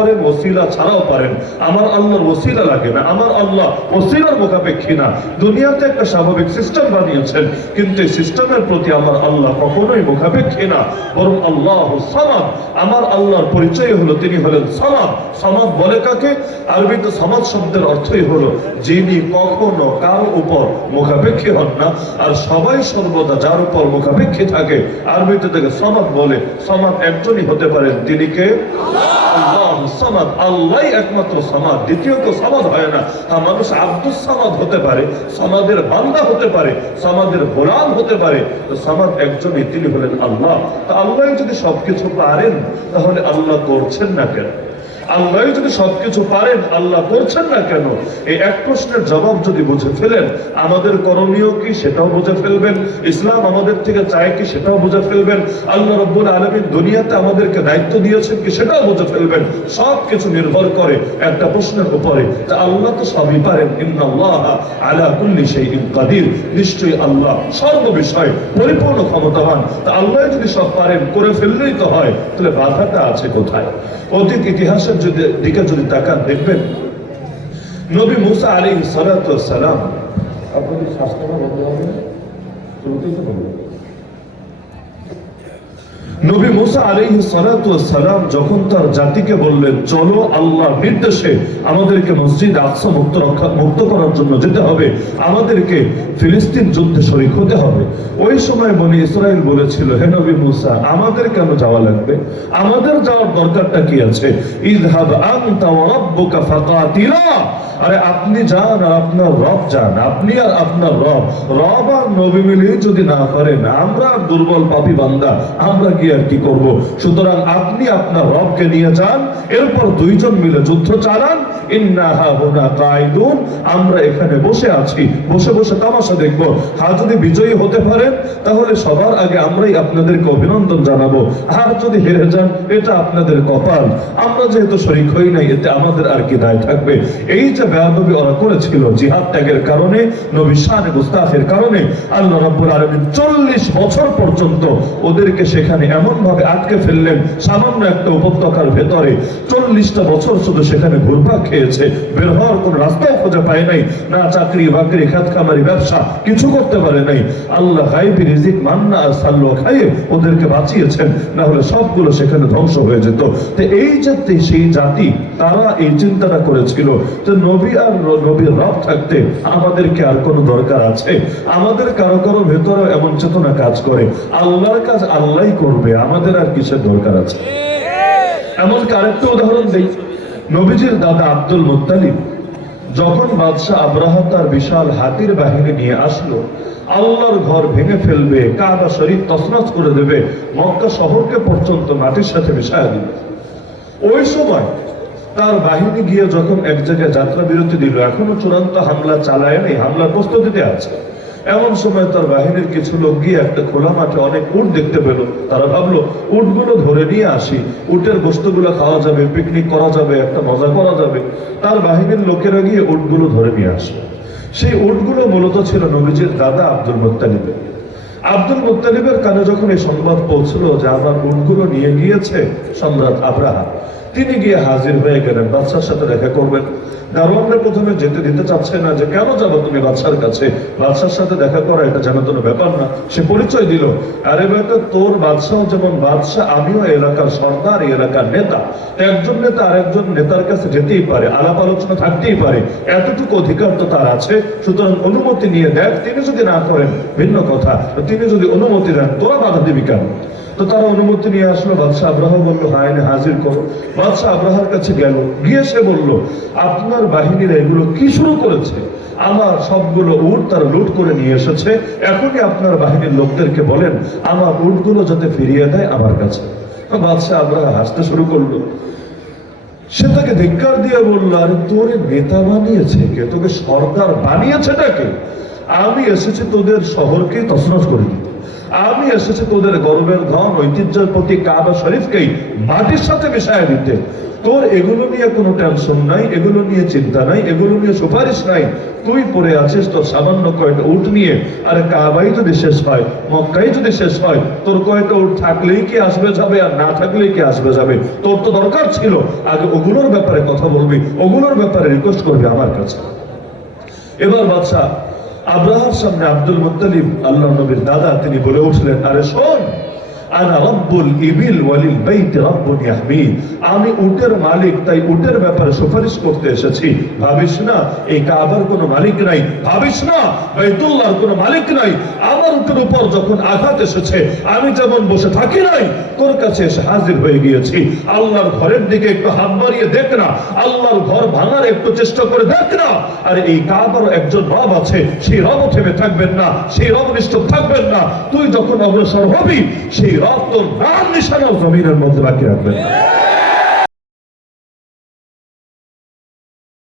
পারেন, ওসিলা ছাড়াও পারেন। আমার আল্লাহর ওসিলা লাগে না, আমার আল্লাহ ওসিলার মুখাপেক্ষী না। দুনিয়াতে একটা স্বাভাবিক সিস্টেম বানিয়েছেন, কিন্তু এই সিস্টেমের প্রতি আমার আল্লাহ কখনোই মুখাপেক্ষী না, বরং আল্লাহ সামাদ। আমার আল্লাহর পরিচয় হলো তিনি হলেন সামাদ। সামাদ বলে কাকে? আরবিতে সামাদ শব্দের অর্থই হলো যিনি কখনো কারো উপর মুখাপেক্ষী হন না, আর সবাই সর্বদা যার উপর মুখাপেক্ষী থাকে। আরবিতে থেকে সামাদ বলে। সামাদ একজনই হতে পারেন, তিনি কে? আল্লাহ সামাদ। আল্লাহ একমাত্র সামাদ, দ্বিতীয় কেউ সামাদ হয় না। মানুষ আব্দুস সামাদ হতে পারে, সামাদের বান্দা হতে পারে, সামাদের গোলাম হতে পারে, তো সামাদ একজনই, তিনি হলেন আল্লাহ। তা আল্লাহ যদি সবকিছু পারেন, তাহলে আল্লাহ করছেন না কেন? আল্লাহ যদি সবকিছু পারেন, আল্লাহ করছেন না কেন? এই এক প্রশ্নের জবাব যদি বুঝে ফেলেন, আমাদের করণীয় কি সেটাও বুঝে ফেলবেন, ইসলাম আমাদের থেকে চায় কি সেটাও বুঝে ফেলবেন, আল্লাহ রাব্বুল আলামিন দুনিয়াতে আমাদেরকে দায়িত্ব দিয়েছেন কি সেটাও বুঝে ফেলবেন। সবকিছু নির্ভর করে একটা প্রশ্নের উপরে, যে আল্লাহ তো সবই পারেন। ইন্নাল্লাহা আলা কুল্লি শাইইন কাদির, নিশ্চয়ই আল্লাহ সর্ব বিষয়ে পরিপূর্ণ ক্ষমতাবান। তা আল্লাহ যদি সব পারেন, করে ফেললেই তো হয়, তাহলে বাধাটা আছে কোথায়? অতীত ইতিহাসের দিকে যদি তাকান, দেখবেন নবী মুসা আলাইহিস সালাতু ওয়াস সালাম, আপনাদের শাস্ত্রটা বলতে হবে, শুরুতেই তো বলবো, নবী মুসা আলাইহিস সালাতু ওয়াস সালাম যখন তার জাতিকে বললেন, চলো আল্লাহর নির্দেশে আমাদেরকে মসজিদ আকসা মুক্ত করার জন্য যেতে হবে, আমাদেরকে ফিলিস্তিন যুদ্ধে শরীক হতে হবে। ওই সময় বনি ইসরাইল বলেছিল, হে নবী মুসা, আমাদের কেন যাওয়া লাগবে? আমাদের যাওয়ার দরকারটা কি আছে? ইযহাব আনতা ওয়া রাব্বুকা ফাকাতিলা, আরে আপনি যান আর আপনার রব যান, আপনি আর আপনার রব। রব আর নবী মিলে যদি না পারেন, আমরা দুর্বল পাপী বান্দা, আমরা কি আর কি করব? সুতরাং আপনি আপনার রবকে নিয়ে যান, এরপর দুইজন মিলে যুদ্ধ চালান। ইন্না হাহুনা কাইদুন, আমরা এখানে বসে আছি, বসে বসে তামাশা দেখব। যদি বিজয়ী হতে পারেন, তাহলে সবার আগে আমরাই আপনাদেরকে অভিনন্দন জানাবো, আর যদি হেরে যান, এটা আপনাদের কপাল। আমরা যেহেতু শরীক হই নাই, এতে আমাদের আর কি দায় থাকবে? এই যে বেয়াদবি ওরা করেছিল জিহাদ ত্যাগের কারণে, নবী শানে গুস্তাখের কারণে, আল্লাহ রাব্বুল আলামিন 40 বছর পর্যন্ত ওদেরকে সেখানে এমন ভাবে আটকে ফেললেন, সামান্য একটা উপত্যকার ভেতরে 40টা বছর শুধু সেখানে ঘুরপাক খেয়েছে, বের হওয়ার কোন রাস্তাও খুঁজে পায় নাই। না চাকরি বাকরি, খাত খামারি, ব্যবসা কিছু করতে পারে নাই। আল্লাহ গায়বী রিজিক মান্না আর সাল্লা খাইয়ে ওদেরকে বাঁচিয়েছেন, না হলে সবগুলো সেখানে ধ্বংস হয়ে যেত। তো এই যে সেই জাতি, তারা এই চিন্তাটা করেছিল যে নবী আর নবীর রব থাকতে আমাদেরকে আর কোনো দরকার আছে? আমাদের কারো কারো ভেতরে এমন চেতনা কাজ করে, আল্লাহর কাজ আল্লাহই করবে, আমাদের আর কিসের দরকার আছে? এমন আরেকটা উদাহরণ দেই। নবীজির দাদা আব্দুল মুত্তালিব যখন বাদশাহ আব্রাহা তার বিশাল হাতির বাহিনী নিয়ে আসলো, আল্লাহর ঘর ভেঙে ফেলবে, কাবা শরীফ তছনছ করে দেবে, মক্কা শহরকে পর্যন্ত মাটির সাথে মিশায়া দিবে, ওই সময় তার বাহিনী গিয়ে যখন এক জায়গায় যাত্রা বিরতি দিল, এখনো চূড়ান্ত হামলা চালায় নেই, হামলার প্রস্তুতিতে আছে, এমন সময় তার বাহিনীর কিছু লোক গিয়ে একটা খোলা মাঠে অনেক উট দেখতে পেল। তারা ভাবলো উটগুলো ধরে নিয়ে আসি, উটের গোশতগুলো খাওয়া যাবে, পিকনিক করা যাবে, একটা মজা করা যাবে। তার বাহিনীর লোকেরা গিয়ে উটগুলো ধরে নিয়ে আসলো। সেই উটগুলো মূলত ছিল নবীজির দাদা আব্দুল মুত্তালিবের। আব্দুল মুত্তালিবের কানে যখন এই সংবাদ পৌঁছলো যে আমার উটগুলো নিয়ে গিয়েছে সম্রাট আব্রাহা, তিনি গিয়ে হাজির হয়ে গেলেন, বাদশার সাথে দেখা করবেন। দারোয়ানরা প্রথমে যেতে দিতে চাচ্ছে না, যে কেন যাবো তুমি বাদশার কাছে, বাদশার সাথে দেখা করা এটা জানা কোনো ব্যাপার না। সে পরিচয় দিল, আরে বেটা, তোর বাদশাহ যেমন বাদশাহ, আমিও এলাকার সর্দার, এই এলাকার নেতা। একজন নেতা আরেকজন নেতার কাছে যেতেই পারে, আলাপ আলোচনা থাকতেই পারে, এতটুকু অধিকার তো তার আছে। সুতরাং অনুমতি নিয়ে দেখ, তিনি যদি না করেন ভিন্ন কথা, তিনি যদি অনুমতি দেন, তোরা বাধা দিবি কেন? তো তারা অনুমতি নিয়ে আসলো। বাদশাহ আব্রাহা বললো, আইনে হাজির করো। বাদশাহ আব্রাহার কাছে গেল, গিয়ে সে বলল, আপনার বাহিনীরা এগুলো কি শুরু করেছে? আমার সবগুলো উট তারা লুট করে নিয়ে এসেছে, এখনই আপনার বাহিনীর লোকদেরকে বলেন আমার উটগুলো যাতে ফিরিয়ে দেয় আমার কাছে। বাদশাহ আব্রাহা হাসতে শুরু করলো। সে তাকে ধিক্কার দিয়ে বলল, আরে তোরে নেতা বানিয়েছে কে? তোকে সরকার বানিয়েছেটা কে? আমি এসেছি তোদের শহরকে তছনছ করে দিতে, আমি এসেছি তোদের গর্বের ধন ঐতিহ্যের প্রতি কাবা শরীফকেই মাটির সাথে মিশায় দিতে। তোর এগুলো নিয়ে কোনো টেনশন নাই, এগুলো নিয়ে চিন্তা নাই, এগুলো নিয়ে সুপারিশ নাই। তুই পড়ে আছিস তোর সামান্য কয়টা উট নিয়ে। আরে কাবাই যদি শেষ হয়, মক্কাই যদি শেষ হয়, তোর কয়টা উট থাকলেই কি আসবে যাবে, আর না থাকলেই কি আসবে যাবে? তোর তো দরকার ছিল আগে ওগুলোর ব্যাপারে কথা বলবি, ওগুলোর ব্যাপারে রিকোয়েস্ট করবি আমার কাছে। এবার বাদশা আব্রাহার সামনে আব্দুল মুত্তালিব আল্লাহ নবীর দাদা, তিনি বলে উঠলেন, আরে শোন, আনা রব্বুল ইবিল ওয়ালিল বাইত রব্বুন ইয়াহমি, আমি উটের মালিক, তাই উটের ব্যাপারে সুপারিশ করতে এসেছি। ভাবিস না এই কাবার কোনো মালিক নাই, ভাবিস না বাইতুল্লাহর কোনো মালিক নাই। আমার উটের উপর যখন আঘাত এসেছে, আমি যেমন বসে থাকি নাই, তোর কাছে এসে হাজির হয়ে গিয়েছি। আল্লাহর ঘরের দিকে একটু হাত বাড়িয়ে দেখ না, আল্লাহর ঘর ভাঙার একটু চেষ্টা করে দেখ না। আর এই কাবার একজন রব আছে, সেই রব থেমে থাকবেন না, সেই রব নিষ্ঠুর থাকবেন না। তুই যখন অগ্রসর হবি, সেই রব তোর নাম নিশানা জমিনের মধ্যে বাকি রাখবেন।